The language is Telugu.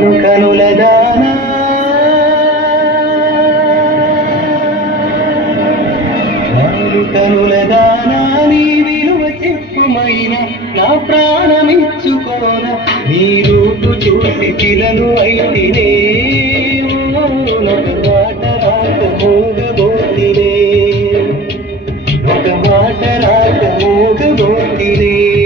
కనుల దానా కనుల దానా నీ విలువ చెప్పుమైన నా ప్రాణమిచ్చుకోన నీ రూపు చూసి పిలను అయితేనే ఒక మాట రాక మోగబోతినే ఒక మాట రాక మోగబోతినే